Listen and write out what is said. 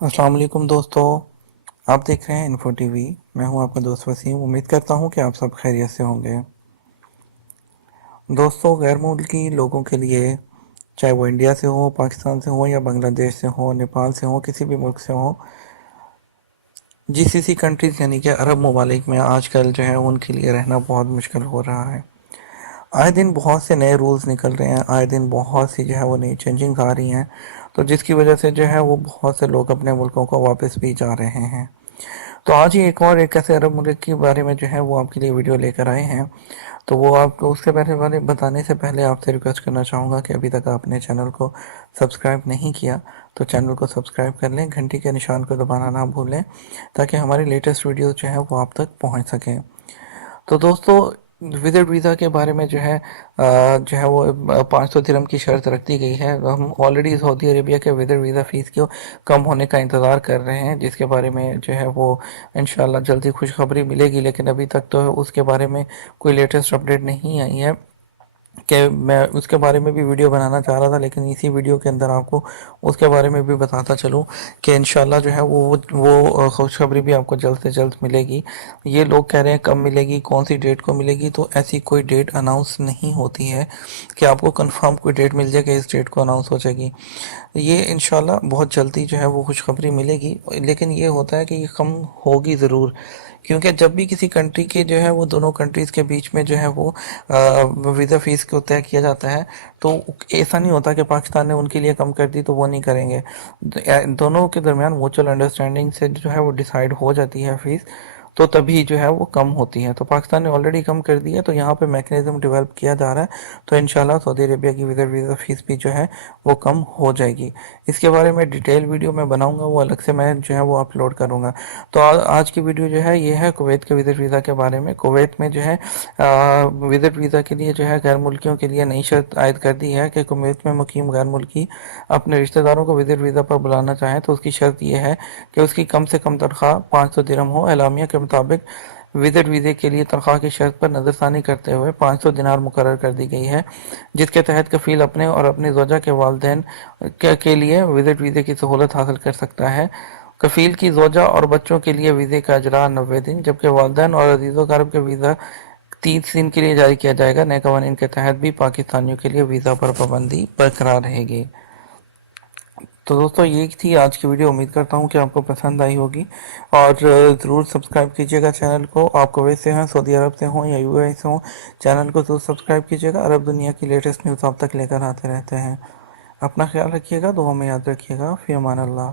السلام علیکم دوستو، آپ دیکھ رہے ہیں انفو ٹی وی۔ میں ہوں آپ کا دوست وسیم۔ امید کرتا ہوں کہ آپ سب خیریت سے ہوں گے۔ دوستو، غیر ملکی لوگوں کے لیے، چاہے وہ انڈیا سے ہو، پاکستان سے ہو، یا بنگلہ دیش سے ہو، نیپال سے ہو، کسی بھی ملک سے ہو، جی سی سی کنٹریز یعنی کہ عرب ممالک میں آج کل جو ہے ان کے لیے رہنا بہت مشکل ہو رہا ہے۔ آئے دن بہت سے نئے رولز نکل رہے ہیں، آئے دن بہت سی جو ہے وہ نئی چینجنگ آ رہی ہیں، تو جس کی وجہ سے جو ہے وہ بہت سے لوگ اپنے ملکوں کو واپس بھی جا رہے ہیں۔ تو آج ہی ایک ایسے عرب ملک کے بارے میں جو ہے وہ آپ کے لیے ویڈیو لے کر آئے ہیں۔ تو وہ آپ کو اس کے بارے بتانے سے پہلے آپ سے ریکویسٹ کرنا چاہوں گا کہ ابھی تک آپ نے چینل کو سبسکرائب نہیں کیا تو چینل کو سبسکرائب کر لیں، گھنٹی کے نشان کو دبانا نہ بھولیں تاکہ ہماری لیٹسٹ ویڈیوز جو ہے وہ آپ تک پہنچ سکیں۔ تو دوستو، وزٹ ویزا کے بارے میں جو ہے وہ 500 درہم کی شرط رکھی گئی ہے۔ ہم آلریڈی سعودی عربیہ کے وزٹ ویزا فیس کو کم ہونے کا انتظار کر رہے ہیں، جس کے بارے میں جو ہے وہ انشاءاللہ جلدی خوشخبری ملے گی، لیکن ابھی تک تو اس کے بارے میں کوئی لیٹسٹ اپڈیٹ نہیں آئی ہے کہ میں اس کے بارے میں بھی ویڈیو بنانا چاہ رہا تھا، لیکن اسی ویڈیو کے اندر آپ کو اس کے بارے میں بھی بتاتا چلوں کہ انشاءاللہ جو ہے وہ خوشخبری بھی آپ کو جلد سے جلد ملے گی۔ یہ لوگ کہہ رہے ہیں کب ملے گی، کون سی ڈیٹ کو ملے گی، تو ایسی کوئی ڈیٹ اناؤنس نہیں ہوتی ہے کہ آپ کو کنفرم کوئی ڈیٹ مل جائے کہ اس ڈیٹ کو اناؤنس ہو جائے گی۔ یہ انشاءاللہ بہت جلدی جو ہے وہ خوشخبری ملے گی، لیکن یہ ہوتا ہے کہ یہ کم ہوگی ضرور، کیونکہ جب بھی کسی کنٹری کے جو ہے وہ دونوں کنٹریز کے بیچ میں جو ہے وہ ویزا فیس کو طے کیا جاتا ہے، تو ایسا نہیں ہوتا کہ پاکستان نے ان کے لیے کم کر دی تو وہ نہیں کریں گے۔ دونوں کے درمیان میوچل انڈرسٹینڈنگ سے جو ہے وہ ڈیسائیڈ ہو جاتی ہے فیس، تو تبھی جو ہے وہ کم ہوتی ہے۔ تو پاکستان نے آلریڈی کم کر دی ہے، تو یہاں پہ میکنزم ڈیولپ کیا جا رہا ہے، تو انشاءاللہ سعودی عربیہ کی ویزا فیس بھی جو ہے وہ کم ہو جائے گی۔ اس کے بارے میں ڈیٹیل ویڈیو میں بناؤں گا، وہ الگ سے میں جو ہے وہ اپلوڈ کروں گا۔ تو آج کی ویڈیو جو ہے یہ ہے کویت کے وزٹ ویزا کے بارے میں۔ کویت میں جو ہے وزٹ ویزا کے لیے جو ہے غیر ملکیوں کے لیے نئی شرط عائد کر دی ہے کہ کویت میں مقیم غیر ملکی اپنے رشتہ داروں کو وزٹ ویزا پر بلانا چاہیں تو اس کی شرط یہ ہے کہ اس کی کم سے کم تنخواہ 500 درہم ہو۔ اعلامیہ کے مطابق وزٹ ویزے کے لیے تنخواہ کی شرط پر نظر ثانی کرتے ہوئے 500 دینار مقرر کر دی گئی ہے، جس کے تحت کفیل اپنے اور اپنی زوجہ کے والدین کے لیے وزٹ ویزے کی سہولت حاصل کر سکتا ہے۔ کفیل کی زوجہ اور بچوں کے لیے ویزے کا اجراء 90 دن، جبکہ والدین اور عزیز و اقارب کے ویزا 30 دن کے لیے جاری کیا جائے گا۔ نئے قوانین کے تحت بھی پاکستانیوں کے لیے ویزا پر پابندی برقرار رہے گی۔ تو دوستو، یہ تھی آج کی ویڈیو۔ امید کرتا ہوں کہ آپ کو پسند آئی ہوگی، اور ضرور سبسکرائب کیجیے گا چینل کو۔ آپ کویت سے ہیں، سعودی عرب سے ہوں یا یو اے سے ہوں، چینل کو ضرور سبسکرائب کیجیے گا۔ عرب دنیا کی لیٹسٹ نیوز آپ تک لے کر آتے رہتے ہیں۔ اپنا خیال رکھیے گا، دعا میں یاد رکھیے گا۔ فی امان اللہ۔